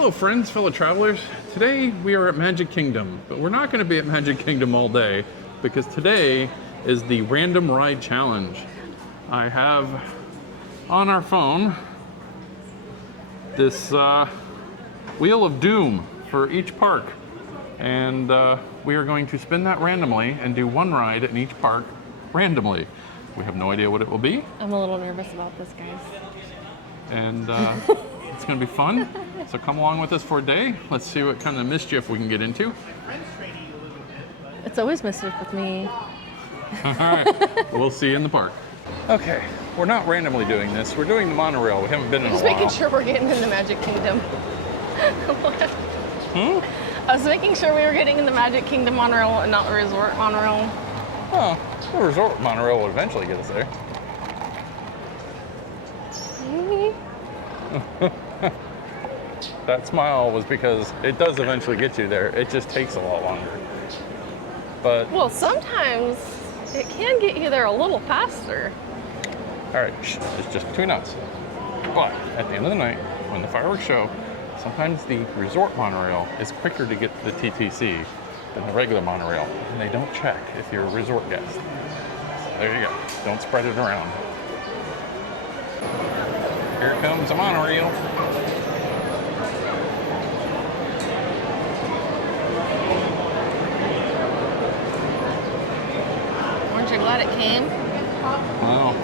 Hello friends, fellow travelers. Today we are at Magic Kingdom, but we're not going to be at Magic Kingdom all day because today is the Random Ride Challenge. I have on our phone this Wheel of Doom for each park, and we are going to spin that randomly and do one ride in each park randomly. We have no idea what it will be. I'm a little nervous about this, guys. And it's going to be fun. So come along with us for a day. Let's see what kind of mischief we can get into. It's always mischief with me. All right, we'll see you in the park. Okay, we're not randomly doing this. We're doing the monorail. We haven't been in a while. Just making sure we're getting in the Magic Kingdom. I was making sure we were getting in the Magic Kingdom monorail and not the resort monorail. Oh, the resort monorail will eventually get us there. That smile was because it does eventually get you there. It just takes a lot longer. But well, sometimes it can get you there a little faster. all right, it's just between us. But at the end of the night, when the fireworks show, sometimes the resort monorail is quicker to get to the TTC than the regular monorail, and they don't check if you're a resort guest. So there you go. Don't spread it around. Here comes the monorail. Aren't you glad it came? Wow.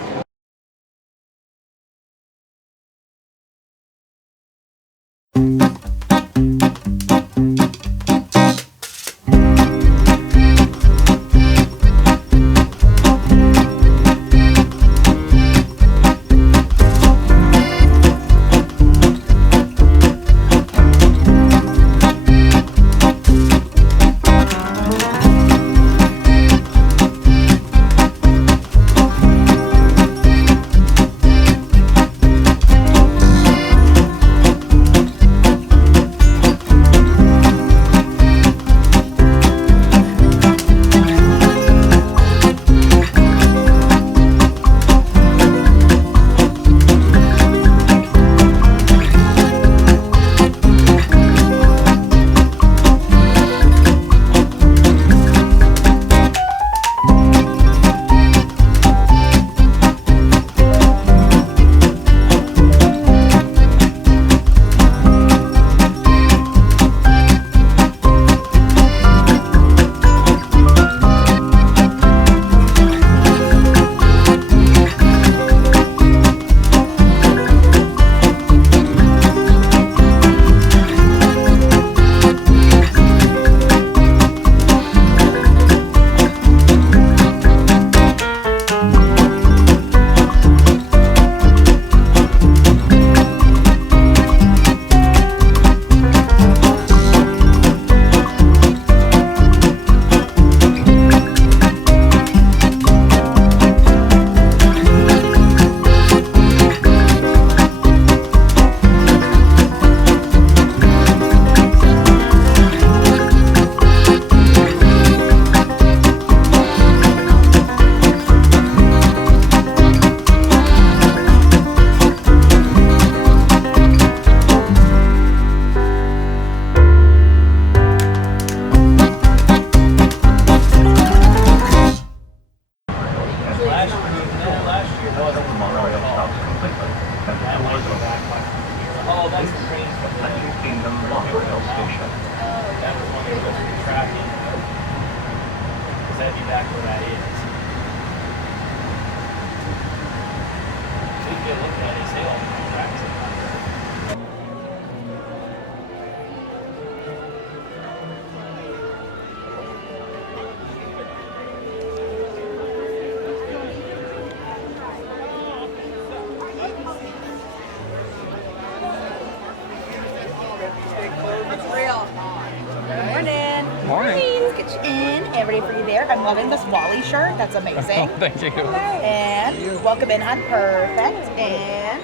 I'm loving this Wally shirt. That's amazing. Thank you. And welcome in, hon. Perfect. And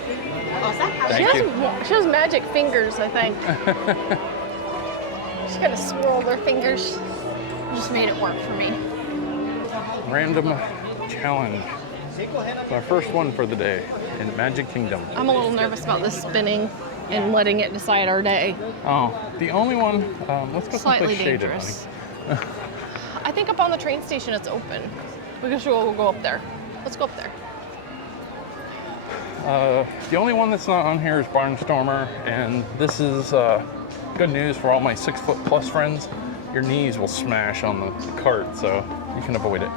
awesome. She has magic fingers, I think. She's gonna swirl their fingers. Just made it work for me. Random challenge. It's our first one for the day in Magic Kingdom. I'm a little nervous about this spinning. and letting it decide our day. Oh, the only one, let's go Slightly someplace shaded, dangerous. honey. I think up on the train station it's open. We'll go up there. Let's go up there. The only one that's not on here is Barnstormer, and this is good news for all my 6-foot+ friends. Your knees will smash on the cart, so you can avoid it.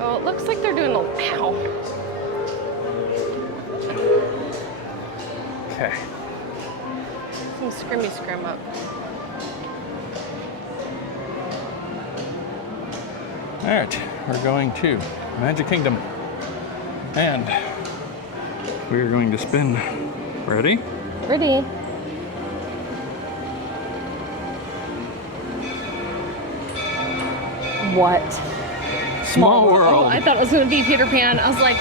Oh, it looks like they're doing a ow. Okay. Some scrimmy scrim up. All right, we're going to Magic Kingdom, and we're going to spin. Ready? Ready. What? Small World. Oh, I thought it was going to be Peter Pan. I was like,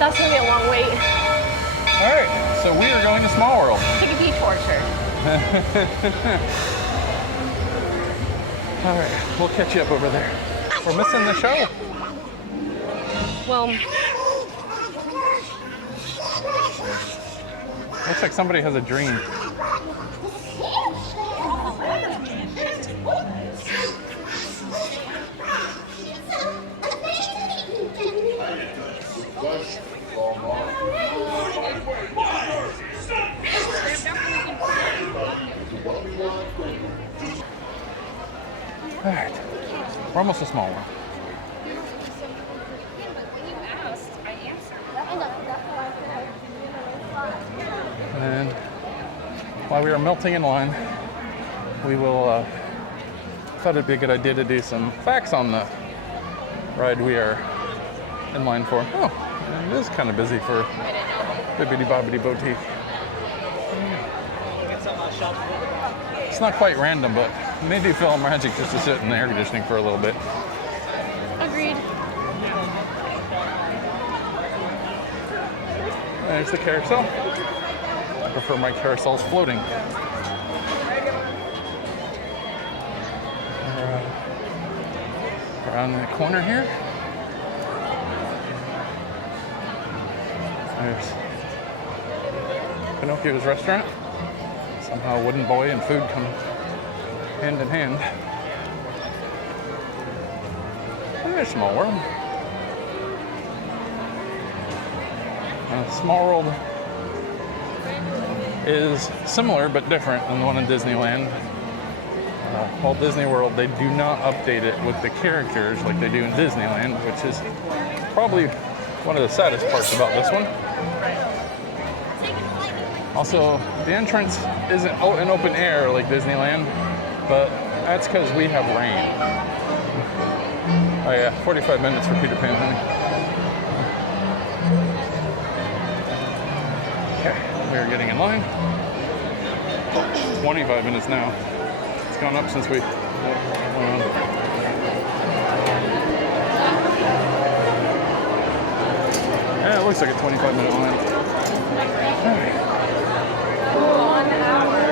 that's going to be a long wait. All right, so we are going to Small World. Take a detour, sure. All right, we'll catch you up over there. We're missing the show. Well, Looks like somebody has a dream. All right, we're almost a Small World. And while we are melting in line, we will, thought it'd be a good idea to do some facts on the ride we are in line for. Oh, it is kind of busy for Bibbidi Bobbidi Boutique. It's not quite random, but it may do feel magic just to sit in the air conditioning for a little bit. agreed. There's the carousel. I prefer my carousels floating. Around the corner here. There's Pinocchio's restaurant. Somehow Wooden Boy and food come hand in hand. And there's Small World. Small World is similar but different than the one in Disneyland. Walt Disney World, they do not update it with the characters like they do in Disneyland, which is probably one of the saddest parts about this one. Also, the entrance isn't an open air like Disneyland, but that's because we have rain. Oh yeah, 45 minutes for Peter Pan, honey. Okay, we are getting in line. 25 minutes now. It's gone up since we went on. Yeah, it looks like a 25-minute line.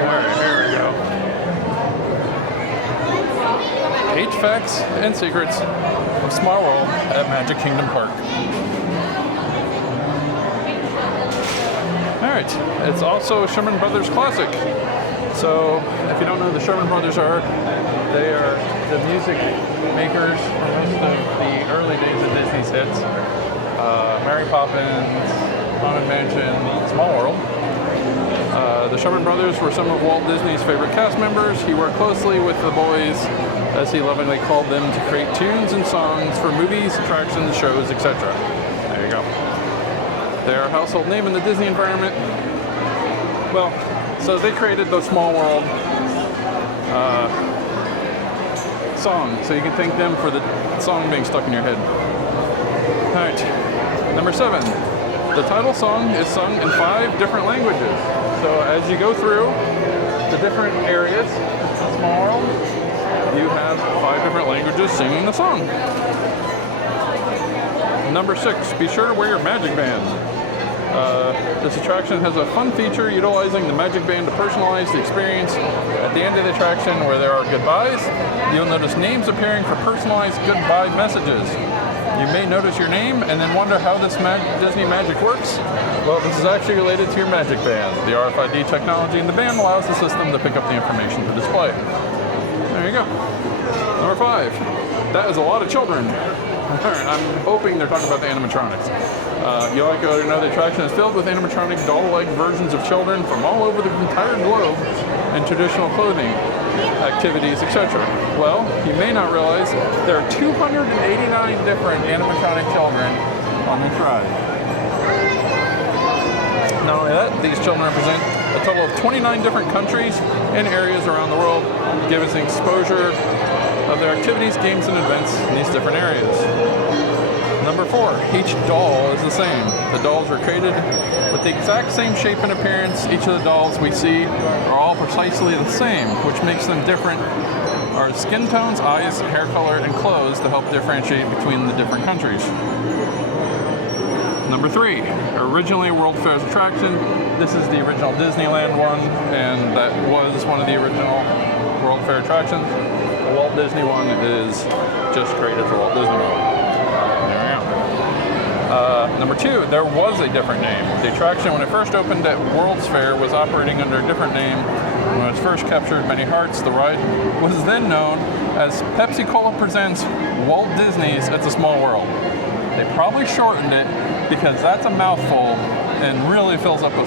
Alright, here we go. 8 facts and secrets of Small World at Magic Kingdom Park. Alright, it's also a Sherman Brothers classic. So, if you don't know who the Sherman Brothers are, they are the music makers for most of the early days of Disney's hits. Mary Poppins, Haunted Mansion, Small World. The Sherman Brothers were some of Walt Disney's favorite cast members. He worked closely with the boys, as he lovingly called them, to create tunes and songs for movies, attractions, shows, etc. There you go. They are a household name in the Disney environment. Well, so they created the Small World song, so you can thank them for the song being stuck in your head. Alright, number 7. The title song is sung in 5 different languages. So as you go through the different areas of Small World, you have 5 different languages singing the song. Number 6, be sure to wear your magic band. This attraction has a fun feature utilizing the magic band to personalize the experience. At the end of the attraction, where there are goodbyes, you'll notice names appearing for personalized goodbye messages. You may notice your name and then wonder how this Disney magic works. Well, this is actually related to your magic band. The RFID technology in the band allows the system to pick up the information to display. There you go. Number 5. That is a lot of children. I'm hoping they're talking about the animatronics. You like to know the attraction is filled with animatronic doll-like versions of children from all over the entire globe in traditional clothing, activities, etc. Well, you may not realize there are 289 different animatronic children on this ride. Not only that, these children represent a total of 29 different countries and areas around the world, giving us an exposure of their activities, games, and events in these different areas. Number 4, each doll is the same. The dolls were created with the exact same shape and appearance. Each of the dolls we see are all precisely the same, which makes them different. Our skin tones, eyes, hair color, and clothes to help differentiate between the different countries. Number 3, originally a World Fair's attraction. This is the original Disneyland one, and that was one of the original World Fair attractions. The Walt Disney one is just created for Walt Disney World. Number 2, there was a different name. The attraction, when it first opened at World's Fair, was operating under a different name. When it was first captured many hearts, the ride was then known as Pepsi-Cola Presents Walt Disney's It's a Small World. They probably shortened it because that's a mouthful and really fills up a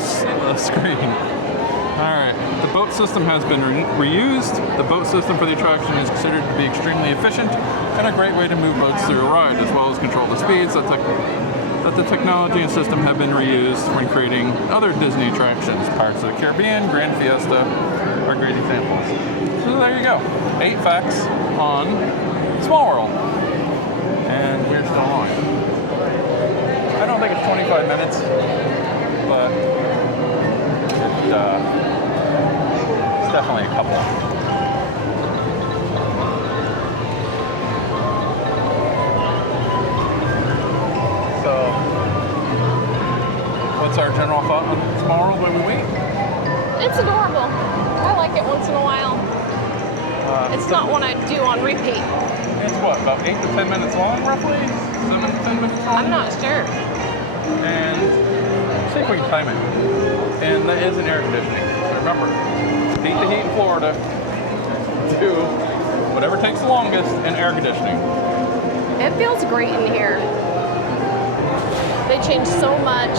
screen. Alright, the boat system has been reused. The boat system for the attraction is considered to be extremely efficient and a great way to move boats through a ride, as well as control the speeds that the technology and system have been reused when creating other Disney attractions. Pirates of the Caribbean, Grand Fiesta are great examples. So there you go. 8 facts on Small World. And we're still on. I don't think it's 25 minutes, but it's definitely a couple. What's our general thought on Small World when we wait? It's adorable. I like it once in a while. It's not one I do on repeat. It's what, about 8 to 10 minutes long, roughly? 7 to 10 minutes long? I'm not sure. And see if we can time it. And that is an air conditioning. So remember, beat the heat in Florida. Do whatever takes the longest in air conditioning. It feels great in here. They changed so much.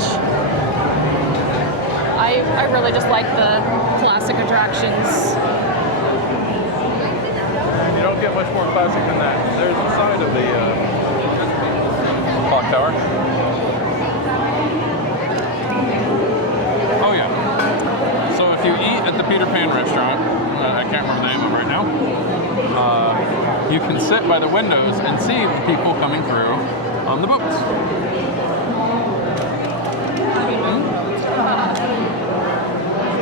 I really just like the classic attractions. You don't get much more classic than that. There's the side of the clock tower. Oh yeah. So if you eat at the Peter Pan restaurant, I can't remember the name of it right now, you can sit by the windows and see the people coming through on the boats.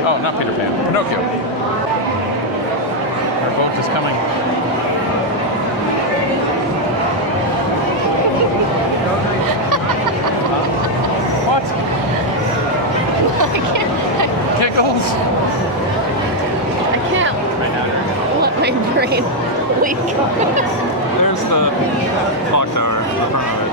Oh, not Peter Pan, Pinocchio. Our boat is coming. What? I can't. Giggles. I can't let my brain leak. There's the clock tower, the front of it.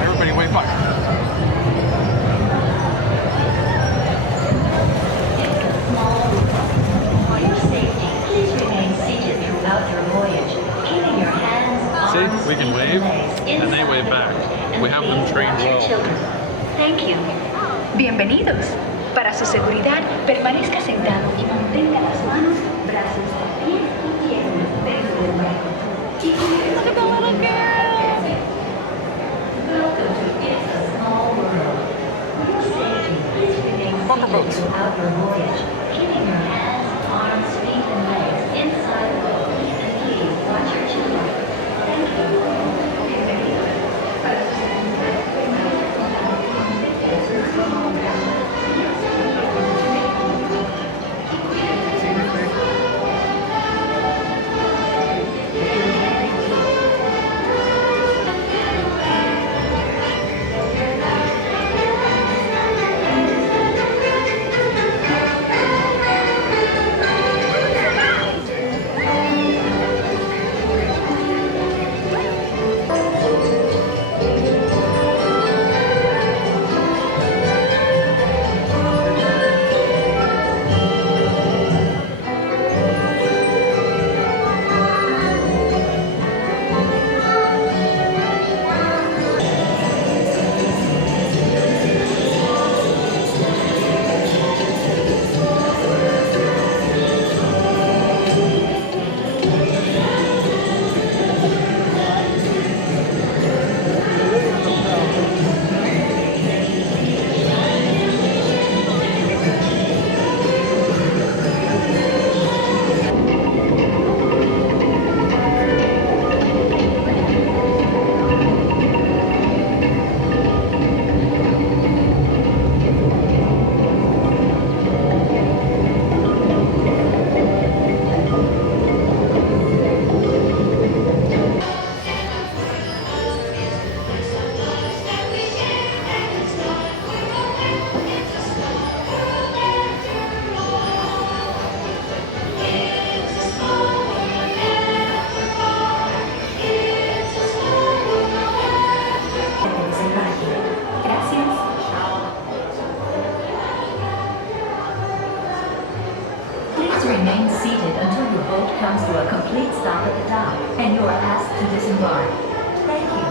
Everybody wave back. See, we can wave and they wave back. We have them trained well. Thank you. Bienvenidos. Para su seguridad, permanezca sentado y mantenga las manos, brazos, pies y piernas dentro del barco. Look at the little girl. Welcome to It's a Small World. For your safety, please remain seated throughout your voyage, keeping your hands, arms, feet, and legs inside the boat, and please watch your children. Thank you. Bienvenidos. Para su seguridad, permanezca sentado y mantenga las manos, brazos, pies y piernas dentro del barco. to disembark. Thank you.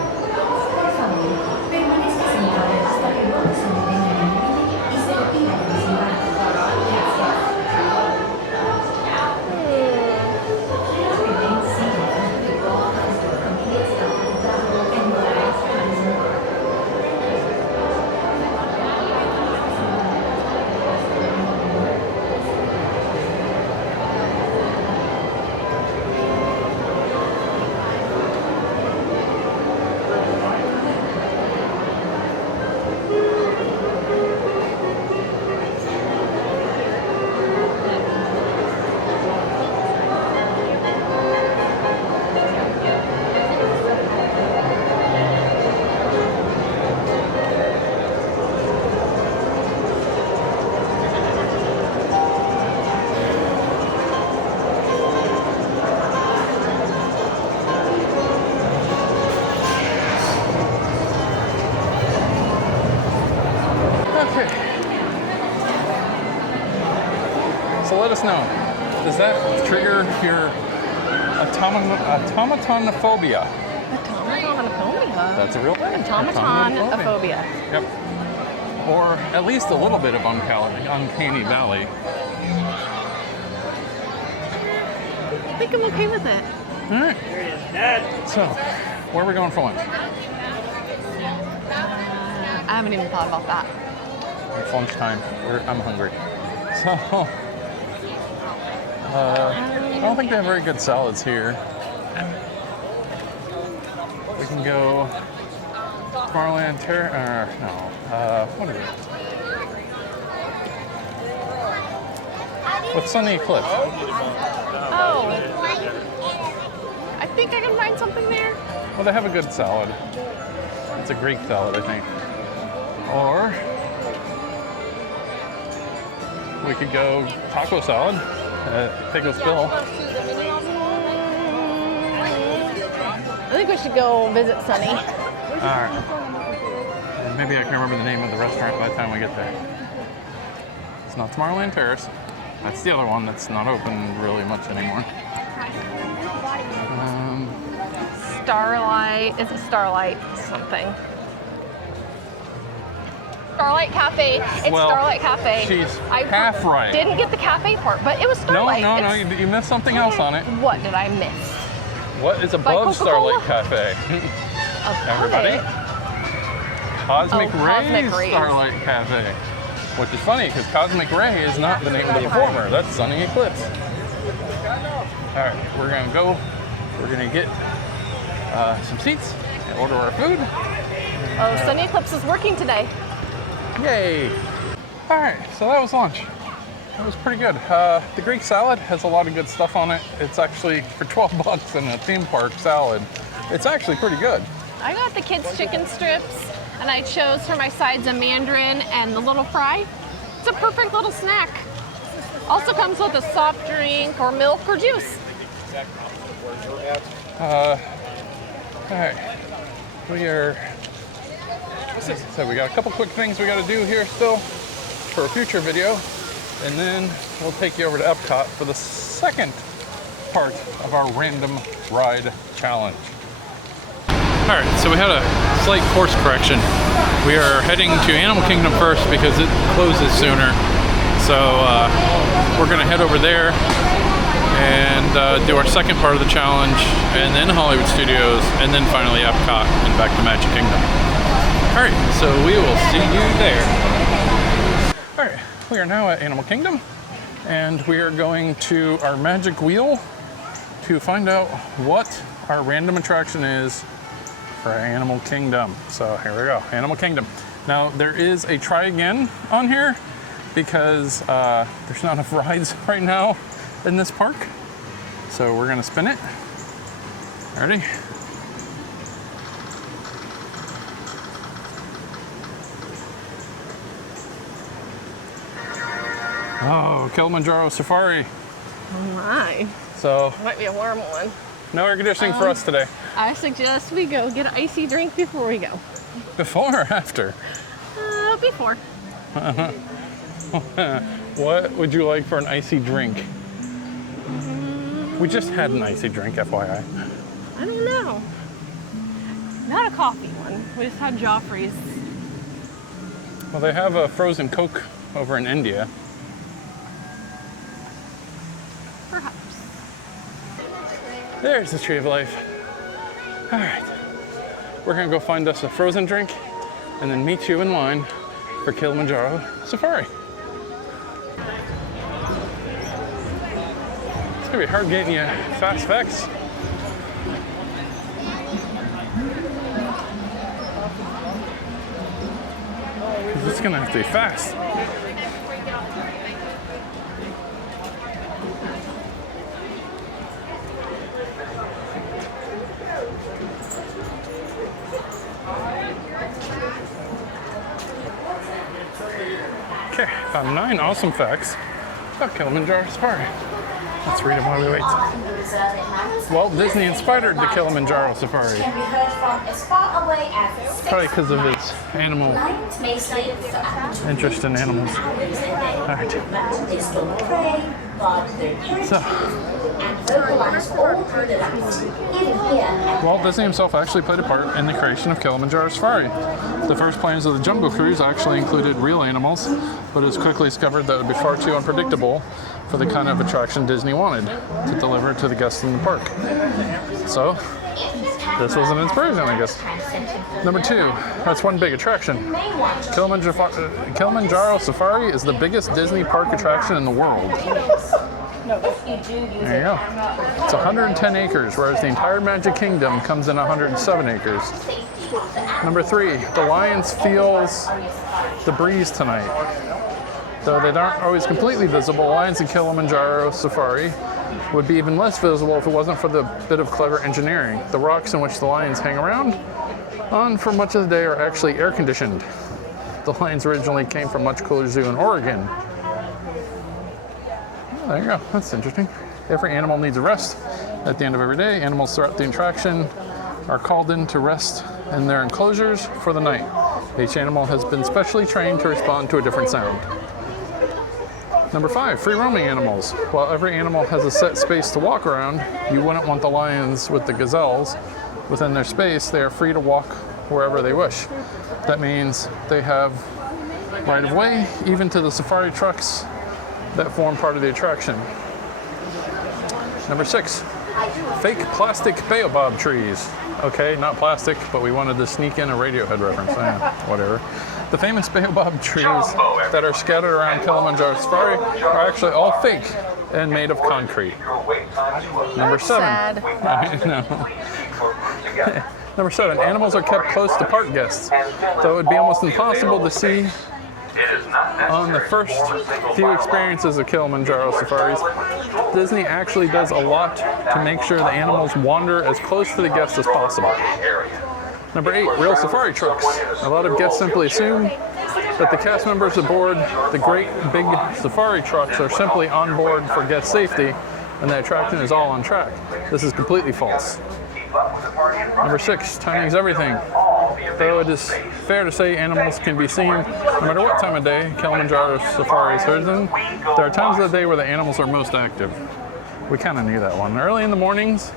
Por favor, permanezca sentado hasta que el bote se detenga en el muelle y se retire del desembarco. Gracias. Please remain seated until the ball has completed stop and the rest for disembark. Okay. So let us know. Does that trigger your automatonophobia? Automatonophobia. That's a real thing. Automatonophobia. Yep. Or at least a little bit of uncanny valley. I think I'm okay with it. All right. So, where are we going for lunch? I haven't even thought about that. It's lunchtime. I'm hungry. So, I don't think they have very good salads here. We can go Tomorrowland what is it? With Sunny Eclipse. Oh. I think I can find something there. Well, they have a good salad. It's a Greek salad, I think. Or we could go taco salad at Pecos Bill. I think we should go visit Sunny. All right. And maybe I can remember the name of the restaurant by the time we get there. It's not Tomorrowland Terrace. That's the other one that's not open really much anymore. Starlight. Is it Starlight something? Starlight Cafe. It's Well, Starlight Cafe. she's half right. Didn't get the cafe part, but it was Starlight. No, It's- you missed something else on it. What did I miss? What is By above Coca-Cola? Starlight Cafe? Above Everybody? it. Cosmic Oh, Ray Cosmic Rays. Starlight Cafe. Which is funny because Cosmic Ray is not the name of the performer. That's Sunny Eclipse. All right, we're gonna go. We're gonna get some seats and order our food. Oh, Sunny Eclipse is working today. Yay! All right, so that was lunch. It was pretty good. The Greek salad has a lot of good stuff on it. It's actually for 12 bucks in a theme park salad. It's actually pretty good. I got the kids' chicken strips, and I chose for my sides a mandarin and the little fry. It's a perfect little snack. Also comes with a soft drink or milk or juice. All right, so we got a couple quick things we got to do here still for a future video, and then we'll take you over to Epcot for the second part of our random ride challenge. All right, so we had a slight course correction. We are heading to Animal Kingdom first because it closes sooner. So we're gonna head over there and do our second part of the challenge, and then Hollywood Studios, and then finally Epcot and back to Magic Kingdom. All right, so we will see you there. All right, we are now at Animal Kingdom, and we are going to our Magic Wheel to find out what our random attraction is for Animal Kingdom. So here we go, Animal Kingdom. Now there is a try again on here because there's not enough rides right now in this park. So we're gonna spin it. Ready? Oh, Kilimanjaro Safari. Oh my. So Might be a warm one. no air conditioning for us today. I suggest we go get an icy drink before we go. Before or after? Before. What would you like for an icy drink? We just had an icy drink, FYI. I don't know. Not a coffee one. We just had Joffrey's. Well, they have a frozen Coke over in India. Perhaps. There's the Tree of Life. All right. We're gonna go find us a frozen drink and then meet you in line for Kilimanjaro Safari. It's gonna be hard getting you fast facts. It's gonna have to be fast. Okay, found 9 awesome facts about Kilimanjaro Safari. Let's read them while we wait. Walt Disney inspired the Kilimanjaro Safari. Probably because of his animal interest in animals. All right. So, Walt Disney himself actually played a part in the creation of Kilimanjaro Safari. The first plans of the Jungle Cruise actually included real animals, but it was quickly discovered that it would be far too unpredictable for the kind of attraction Disney wanted to deliver to the guests in the park. So, this was an inspiration, I guess. Number 2, that's one big attraction. Kilimanjaro Safari is the biggest Disney park attraction in the world. There you go. It's 110 acres, whereas the entire Magic Kingdom comes in 107 acres. Number 3, the Lions feels the breeze tonight. Though they aren't always completely visible, lions in Kilimanjaro Safari would be even less visible if it wasn't for the bit of clever engineering. The rocks in which the lions hang around on for much of the day are actually air conditioned. The lions originally came from a much cooler zoo in Oregon. Oh, there you go, that's interesting. Every animal needs a rest. At the end of every day, animals throughout the attraction are called in to rest in their enclosures for the night. Each animal has been specially trained to respond to a different sound. Number 5, free roaming animals. While every animal has a set space to walk around, you wouldn't want the lions with the gazelles within their space. They are free to walk wherever they wish. That means they have right of way, even to the safari trucks that form part of the attraction. Number 6, fake plastic baobab trees. Okay, not plastic, but we wanted to sneak in a Radiohead reference. Whatever. The famous baobab trees that are scattered around Kilimanjaro Safari are actually all fake and made of concrete. Number 7. Number 7, animals are kept close to park guests, though it would be almost impossible to see on the first few experiences of Kilimanjaro Safaris. Disney actually does a lot to make sure the animals wander as close to the guests as possible. Number 8, real safari trucks. A lot of guests simply assume that the cast members aboard the great big safari trucks are simply on board for guest safety and the attraction is all on track. This is completely false. Number 6, timing is everything. Though it is fair to say animals can be seen no matter what time of day Kilimanjaro Safari is chosen, there are times of the day where the animals are most active. We kind of knew that one. Early in the mornings,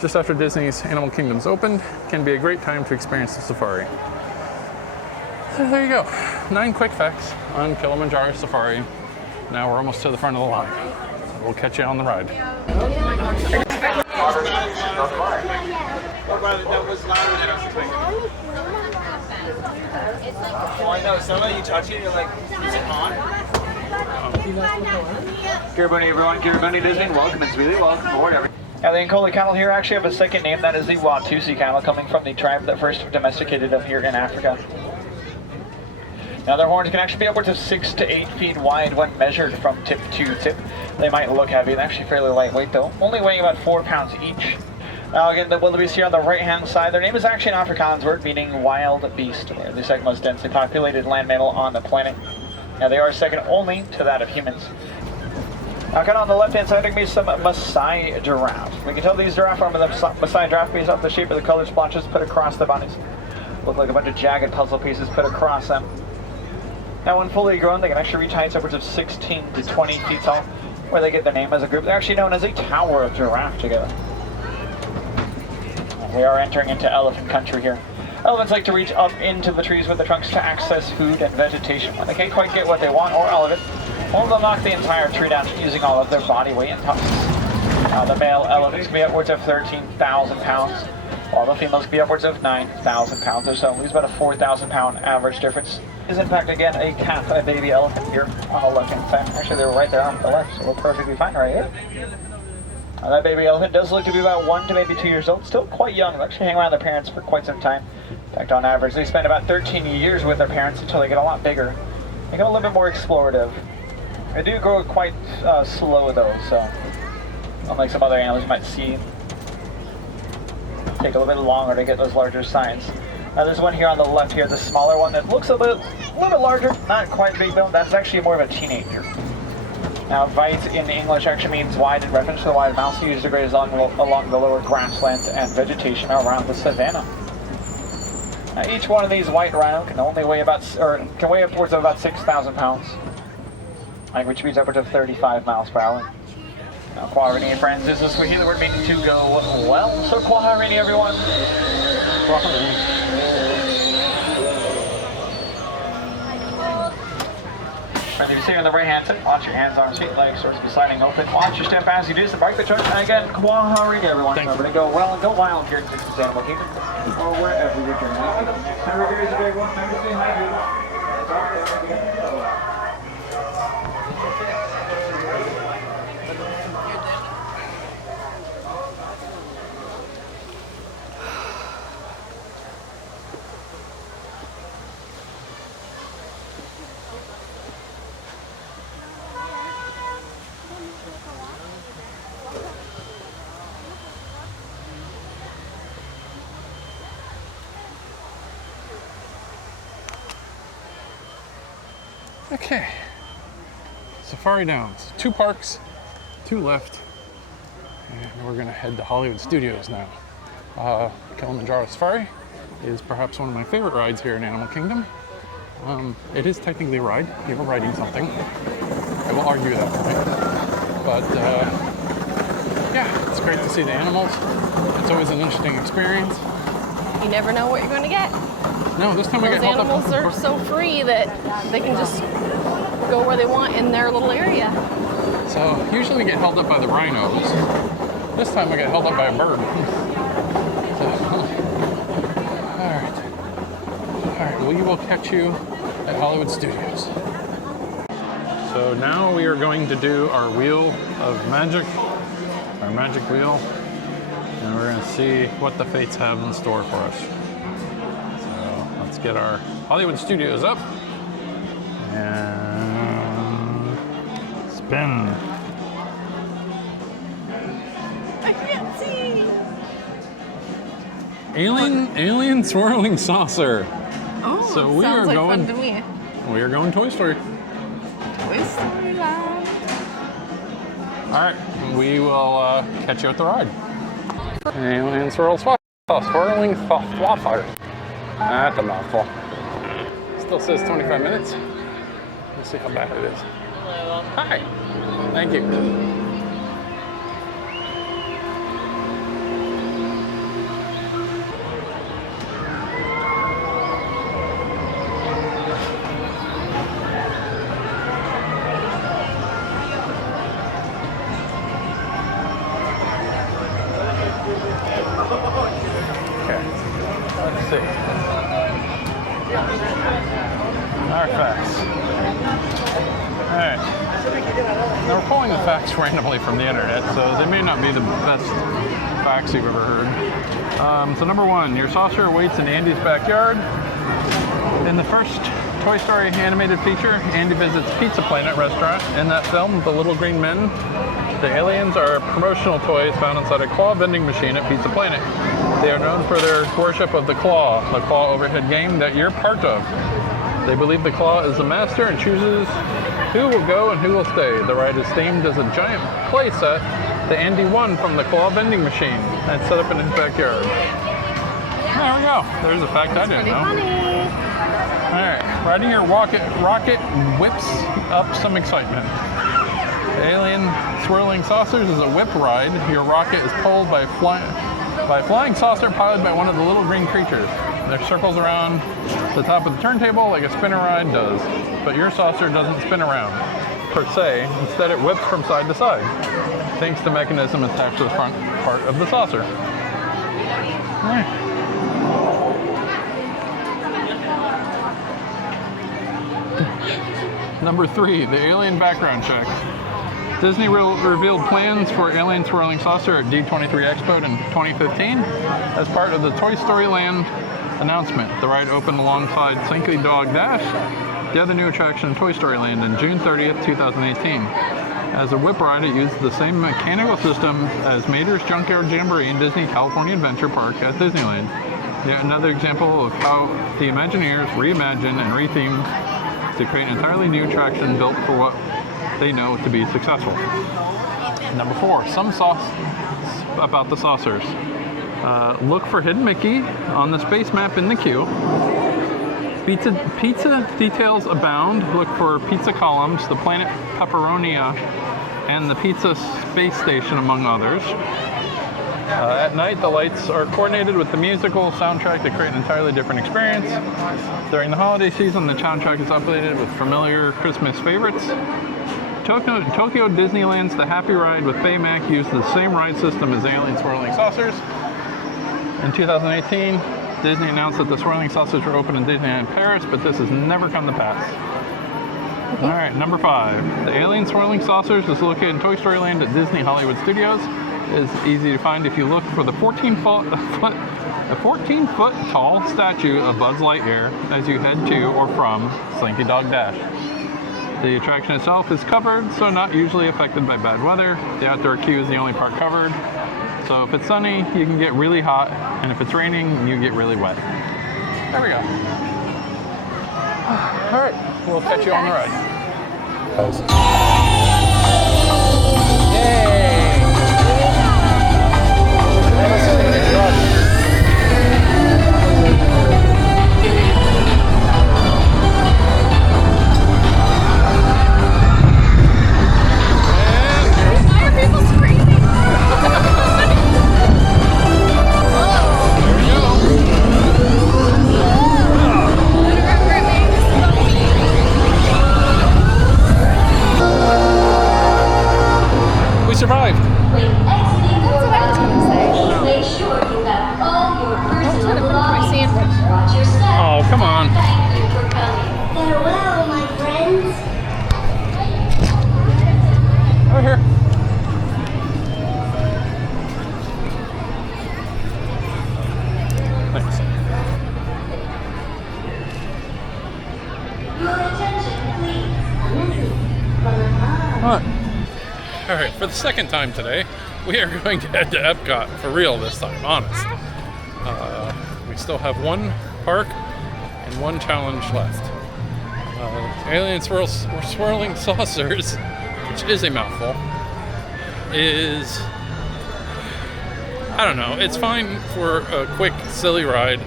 just after Disney's Animal Kingdom's opened, can be a great time to experience the safari. So there you go. 9 quick facts on Kilimanjaro Safari. Now we're almost to the front of the line. We'll catch you on the ride. Oh, I know. Some of you touch it, you're like, is it on? Good morning, everyone. Good morning, Disney. Welcome. It's really welcome aboard. Now, the Ankole cattle here actually have a second name. That is the Watusi cattle, coming from the tribe that first domesticated them here in Africa. Now, their horns can actually be upwards of 6 to 8 feet wide when measured from tip to tip. They might look heavy. They're actually fairly lightweight, though, only weighing about 4 pounds each. Now, again, the wildebeest here on the right-hand side, their name is actually an Afrikaans word meaning wild beast. They're the second most densely populated land mammal on the planet. Now, they are second only to that of humans. Now, kind of on the left-hand side, there can be some Maasai giraffes. We can tell these giraffes are the Maasai giraffe based off the shape of the color splotches put across their bodies. Look like a bunch of jagged puzzle pieces put across them. Now, when fully grown, they can actually reach heights upwards of 16 to 20 feet tall, where they get their name as a group. They're actually known as a tower of giraffe together. We are entering into elephant country here. Elephants like to reach up into the trees with the trunks to access food and vegetation. When they can't quite get what they want, or all of it, well, they'll knock the entire tree down using all of their body weight and tusks. The male elephants can be upwards of 13,000 pounds, while the females can be upwards of 9,000 pounds or so. There's about a 4,000 pound average difference. Is in fact, again, a calf, a baby elephant here on the left-hand side. Actually, they're right there on the left, so we're perfectly fine right here. That baby elephant does look to be about 1 to maybe 2 years old, still quite young. They actually hang around their parents for quite some time. In fact, on average, they spend about 13 years with their parents until they get a lot bigger. They get a little bit more explorative. They do grow quite slow though, so unlike some other animals you might see, take a little bit longer to get those larger signs. Now there's one here on the left here, the smaller one that looks a little bit larger, not quite big though. That's actually more of a teenager. Now, vite in English actually means wide in reference to the wide mouth used to graze along the lower grasslands and vegetation around the savanna. Now, each one of these white rhino can only weigh can weigh upwards of about 6,000 pounds, which means upwards of 35 miles per hour. Now, Quaharini, friends, this is Swahili word meaning to go well. So, Quaharini, everyone. Quaharini. Friends, if you're sitting on the right hand side, watch your hands, arms, feet, legs, swords be sliding open. Watch your step as you do so. Bike the truck. And again, Quaharini, everyone. Remember to go well and go wild here in Dixon's Animal Kingdom or wherever you're journeying. Remember, here's a big one. Remember to say hi, dude. Okay, Safari Downs, 2 parks, 2 left, and we're gonna head to Hollywood Studios now. Kilimanjaro Safari is perhaps one of my favorite rides here in Animal Kingdom. It is technically a ride, you're riding something. I will argue that point, but yeah, it's great to see the animals. It's always an interesting experience. You never know what you're going to get. No, this time we Those get held animals up. are so free that they can just go where they want in their little area. So usually we get held up by the rhinos. This time we get held up by a bird. All right, we will catch you at Hollywood Studios. So now we are going to do our wheel of magic, our magic wheel, and we're going to see what the fates have in store for us. So let's get our Hollywood Studios up and spin. I can't see. Alien swirling saucer. Oh, So we sounds are like going- fun to me. We are going Toy Story. Toy Story Land. All right, we will catch you at the ride. Alien swirling saucer. That's a mouthful. Still says 25 minutes. Let's see how bad it is. Hello. Hi. Thank you. Okay, let's see. Our facts. All right. Now we're pulling the facts randomly from the internet, so they may not be the best facts you've ever heard. So number 1, your saucer awaits in Andy's backyard. In the first Toy Story animated feature, Andy visits Pizza Planet restaurant. In that film, The Little Green Men, the aliens are promotional toys found inside a claw vending machine at Pizza Planet. They are known for their worship of the claw overhead game that you're part of. They believe the claw is the master and chooses who will go and who will stay. The ride is themed as a giant play set that Andy won from the claw vending machine and set up in his backyard. There we go. There's a fact I didn't Pretty know. funny. All right, riding your rocket whips up some excitement. Alien Swirling Saucers is a whip ride. Your rocket is pulled by by a flying saucer piloted by one of the little green creatures. There circles around the top of the turntable like a spinner ride does, but your saucer doesn't spin around, per se. Instead, it whips from side to side, thanks to mechanism attached to the front part of the saucer. All right. Number 3, the alien background check. Disney revealed plans for Alien Swirling Saucer at D23 Expo in 2015 as part of the Toy Story Land announcement. The ride opened alongside Slinky Dog Dash, the other new attraction in Toy Story Land, on June 30th, 2018. As a whip ride, it used the same mechanical system as Mater's Junkyard Jamboree in Disney California Adventure Park at Disneyland. Yet another example of how the Imagineers reimagine and retheme to create an entirely new attraction built for what they know to be successful. Number 4, some sauce about the saucers. Look for Hidden Mickey on the space map in the queue. Pizza details abound. Look for pizza columns, the planet Pepperonia, and the pizza space station, among others. At night, the lights are coordinated with the musical soundtrack to create an entirely different experience. During the holiday season, the soundtrack is updated with familiar Christmas favorites. Tokyo Disneyland's The Happy Ride with Baymax used the same ride system as Alien Swirling Saucers. In 2018, Disney announced that the swirling saucers were open in Disneyland Paris, but this has never come to pass. All right, number 5. The Alien Swirling Saucers is located in Toy Story Land at Disney Hollywood Studios. It is easy to find if you look for the 14-foot tall statue of Buzz Lightyear as you head to or from Slinky Dog Dash. The attraction itself is covered, so not usually affected by bad weather. The outdoor queue is the only part covered. So if it's sunny, you can get really hot, and if it's raining, you get really wet. There we go. All right, we'll catch you on the ride. Yay! Survived. When exiting your ride, please make sure you have all your personal belongings. Watch your step. Oh, come on. Thank you for coming. Farewell, my friends. Over here. Thanks. Your attention, please. What? All right, for the second time today, we are going to head to Epcot, for real this time, honest. We still have one park and one challenge left. Alien Swirling Saucers, which is a mouthful, is, I don't know, it's fine for a quick, silly ride,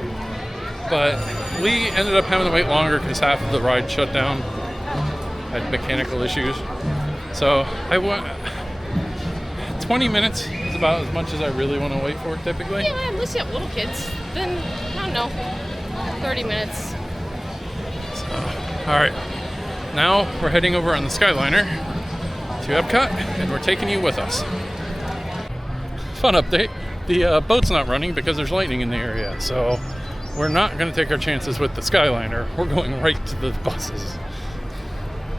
but we ended up having to wait longer because half of the ride shut down, had mechanical issues. So I went. 20 minutes is about as much as I really want to wait for typically. Yeah, unless you have little kids, then I don't know, 30 minutes. So, all right, now we're heading over on the Skyliner to Epcot, and we're taking you with us. Fun update: the boat's not running because there's lightning in the area, so we're not going to take our chances with the Skyliner. We're going right to the buses.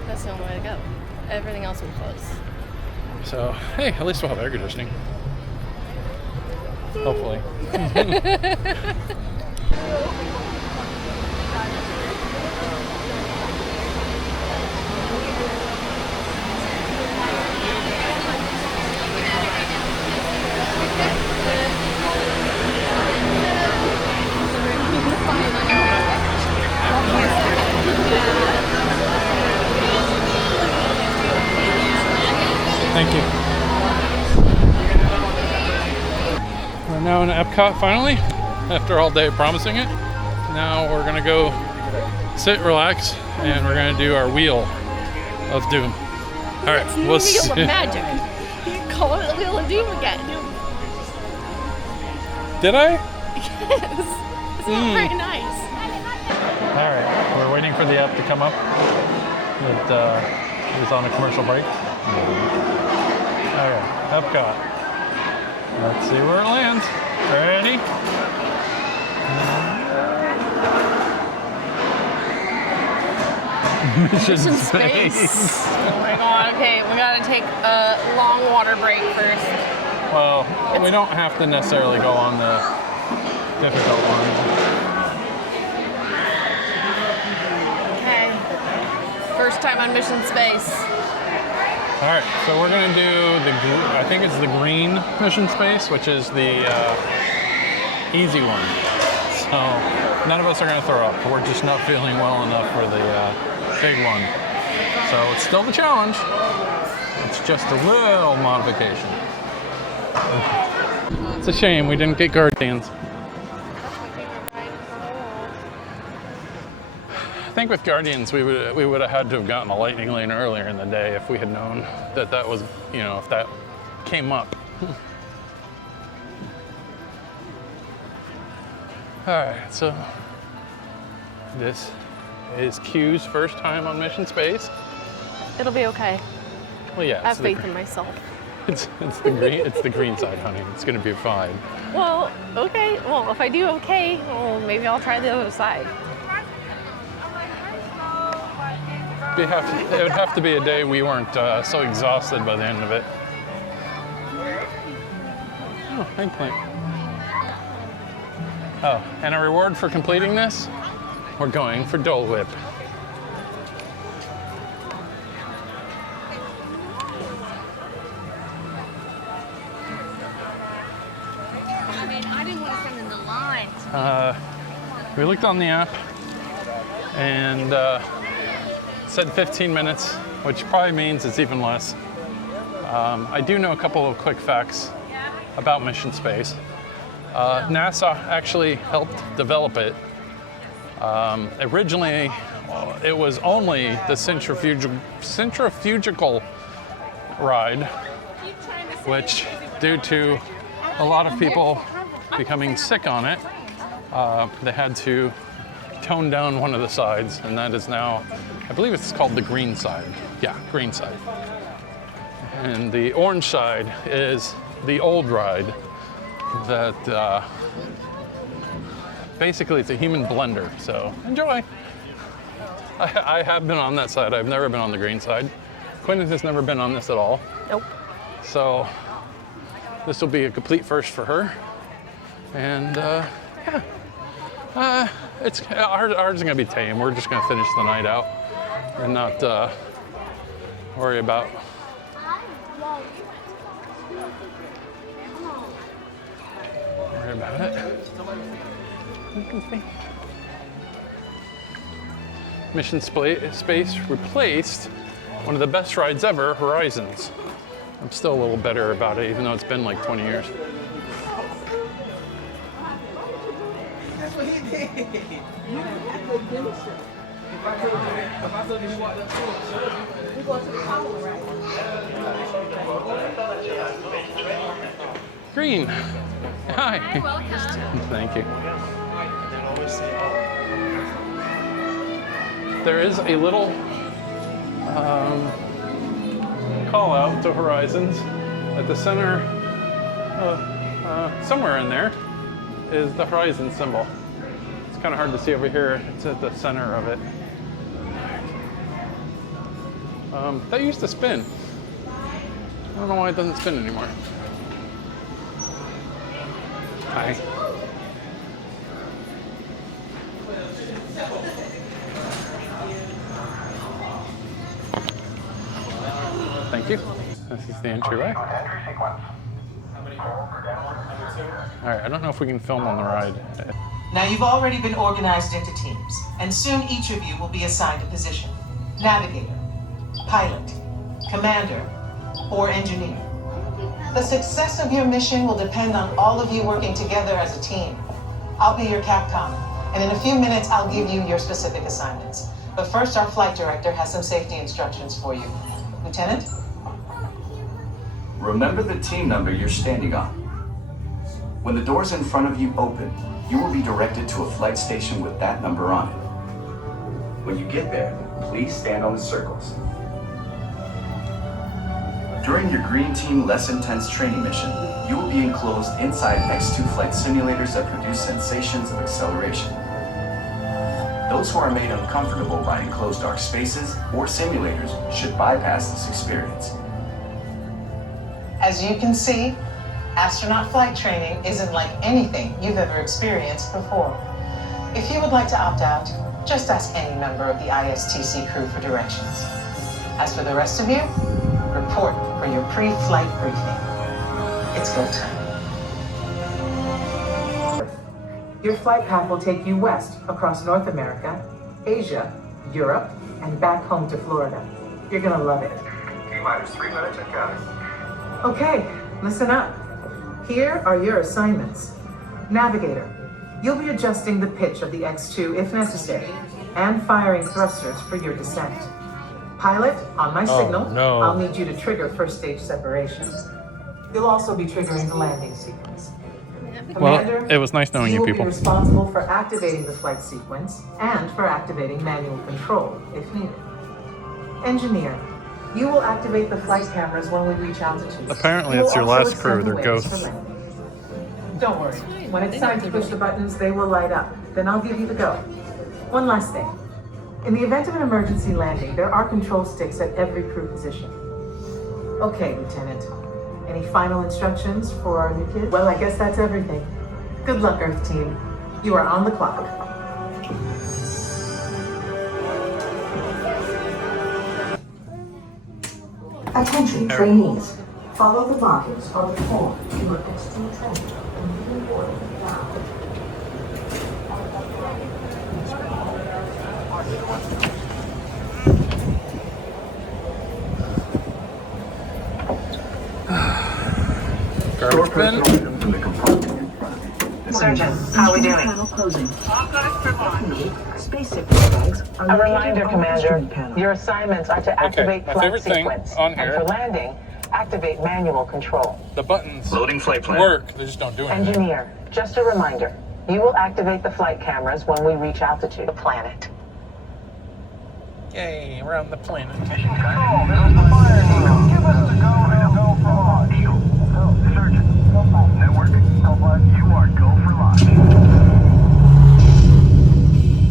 That's the only way to go. Everything else will close. So, hey, at least we'll have air conditioning. Hopefully. Thank you. We're now in Epcot finally, after all day promising it. Now we're gonna go sit, relax, and we're gonna do our wheel of doom. All right, we'll see. Wheel of magic. You call it the Wheel of Doom again. Did I? Yes. It's not very nice. All right, we're waiting for the app to come up. It is on a commercial break. All right, Epcot. Let's see where it lands. Ready? Mission space. Oh my god, okay, we gotta take a long water break first. Well, we don't have to necessarily go on the difficult one. Okay. First time on Mission Space. All right, so we're gonna do I think it's the green mission space, which is the easy one. So none of us are gonna throw up. We're just not feeling well enough for the big one. So it's still the challenge. It's just a little modification. It's a shame we didn't get Guardians. I think with Guardians, we would have had to have gotten a lightning lane earlier in the day if we had known that was, if that came up. All right, so this is Q's first time on Mission Space. It'll be okay. Well, yeah. I have faith in myself. It's the green side, honey. It's gonna be fine. Well, okay. Well, if I do okay, well, maybe I'll try the other side. It would have to be a day we weren't so exhausted by the end of it. Oh, eggplant. Oh, and a reward for completing this? We're going for Dole Whip. I didn't want to stand in the line. We looked on the app and it said 15 minutes, which probably means it's even less. I do know a couple of quick facts about Mission Space. NASA actually helped develop it. Originally, it was only the centrifugal ride, which, due to a lot of people becoming sick on it, they had to tone down one of the sides, and that is now, I believe it's called the green side. Yeah, green side. And the orange side is the old ride that basically it's a human blender, so enjoy. I have been on that side. I've never been on the green side. Quinn has never been on this at all. Nope. So this will be a complete first for her. And yeah, ours is gonna be tame. We're just gonna finish the night out and not worry about it. Mission Space replaced one of the best rides ever, Horizons. I'm still a little better about it, even though it's been like 20 years. That's what he did. Green. Hi. Welcome. Thank you. There is a little call out to Horizons. At the center, somewhere in there, is the Horizon symbol. It's kind of hard to see over here. It's at the center of it. That used to spin. I don't know why it doesn't spin anymore. Hi. Thank you. This is the entryway. All right, I don't know if we can film on the ride. Now you've already been organized into teams, and soon each of you will be assigned a position. Navigator, pilot, commander, or engineer. The success of your mission will depend on all of you working together as a team. I'll be your Capcom, and in a few minutes I'll give you your specific assignments. But first, our flight director has some safety instructions for you. Lieutenant? Remember the team number you're standing on. When the doors in front of you open, you will be directed to a flight station with that number on it. When you get there, please stand on the circles. During your Green Team Less Intense training mission, you will be enclosed inside X2 flight simulators that produce sensations of acceleration. Those who are made uncomfortable by enclosed dark spaces or simulators should bypass this experience. As you can see, astronaut flight training isn't like anything you've ever experienced before. If you would like to opt out, just ask any member of the ISTC crew for directions. As for the rest of you, report for your pre-flight briefing. It's go time. Your flight path will take you west across North America, Asia, Europe, and back home to Florida. You're gonna love it. T-minus 3 minutes and counting. Okay, listen up. Here are your assignments. Navigator, you'll be adjusting the pitch of the X2 if necessary, and firing thrusters for your descent. Pilot, on my signal, no. I'll need you to trigger first stage separation. You'll also be triggering the landing sequence. Commander, well, it was nice knowing you will people. be responsible for activating the flight sequence and for activating manual control if needed. Engineer, you will activate the flight cameras when we reach altitude. Apparently You it's will your also last crew, extend they're the wings for ghosts. landing. Don't worry, when it's time to push the buttons, they will light up. Then I'll give you the go. One last thing. In the event of an emergency landing, there are control sticks at every crew position. Okay, Lieutenant. Any final instructions for our new kid? Well, I guess that's everything. Good luck, Earth Team. You are on the clock. Attention trainees. Follow the markings on the form you are X2 training and be rewarded now. Garbage bin? Surgeon, how are we doing? A reminder, Commander, your assignments are to activate my flight favorite thing sequence. on And here. for landing, activate manual control. The buttons Loading flight plan. work, they just don't do anything. Engineer, just a reminder. You will activate the flight cameras when we reach altitude. The planet. Yay, we're on the planet. Mission control, this is the fire team. Give us the go for launch. Surgeon, network, you are go for launch.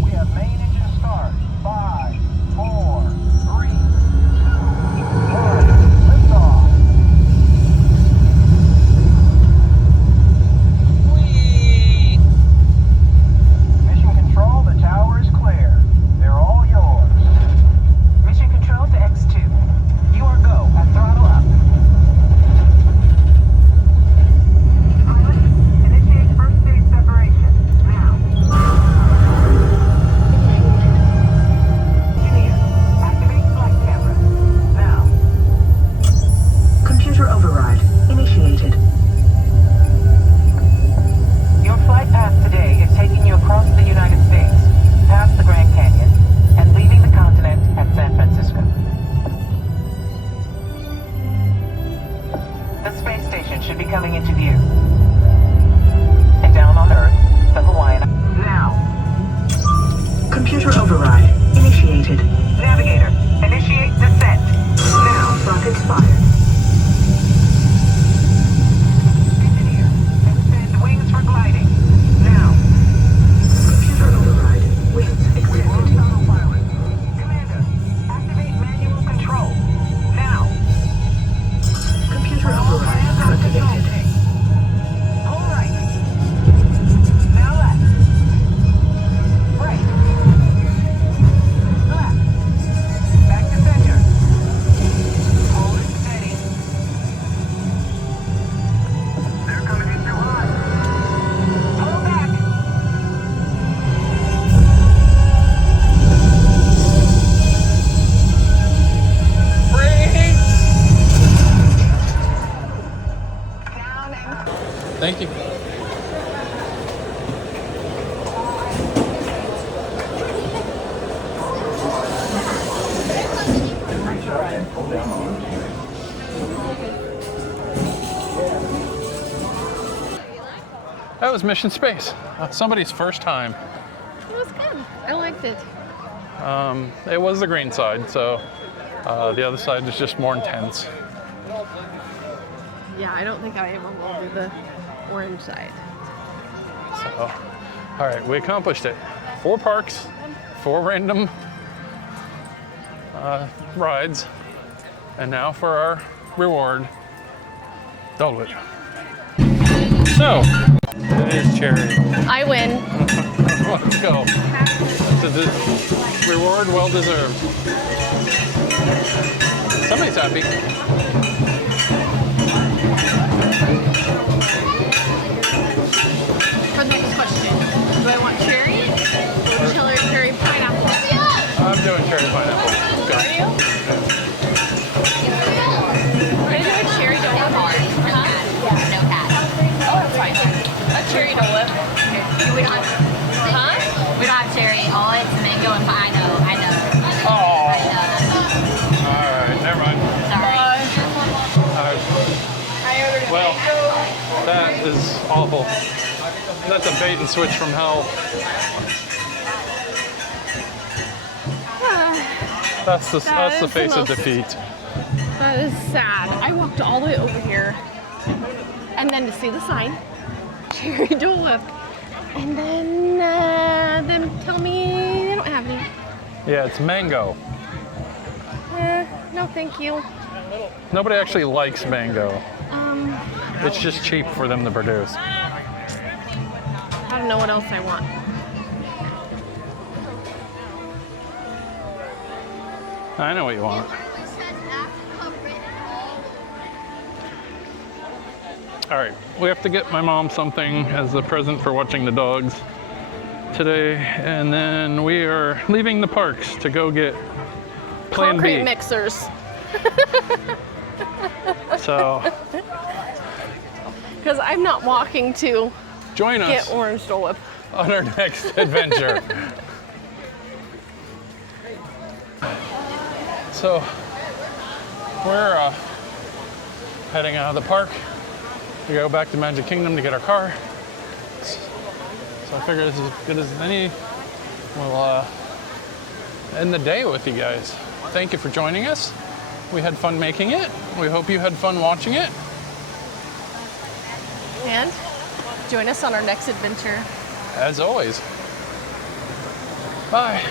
We have main engine start. 5, 4, 3, 2, 1. Liftoff. Whee! Mission control, the tower is clear. They're all yours. Mission control to X2. You are go at throttle up. Pilot, initiate first that was Mission Space. Somebody's first time. It was good. I liked it. It was the green side, so the other side is just more intense. Yeah, I don't think I ever will do the orange side. So, all right, we accomplished it. 4 parks, 4 random rides, and now for our reward, Dole Whip. So, it is cherry. I win. Let's go. Reward well deserved. Somebody's happy. For the next question, do I want cherry or cherry pineapple? I'm doing cherry pineapple. Okay. Are you? We're gonna do a cherry Dole Whip. Huh? Yeah, no cat. Oh, that's fine. A cherry Dole Whip. We don't have, Huh? we don't have cherry. Oh, it's mango and I know. Oh. I know. All right, never mind. Sorry. All right. Well, that is awful. That's a bait and switch from hell. That's the face of defeat. That is sad. I walked all the way over here, and then to see the sign, cherry Dole Whip, and then them tell me they don't have any. Yeah, it's mango. No, thank you. Nobody actually likes mango. It's just cheap for them to produce. I don't know what else I want. I know what you want. All right, we have to get my mom something as a present for watching the dogs today, and then we are leaving the parks to go get Plan Concrete B. mixers. So Because I'm not walking to join us get orange Dole Whip. on our next adventure. So we're heading out of the park to go back to Magic Kingdom to get our car. So I figure this is as good as any. We'll end the day with you guys. Thank you for joining us. We had fun making it. We hope you had fun watching it. And join us on our next adventure. As always. Bye.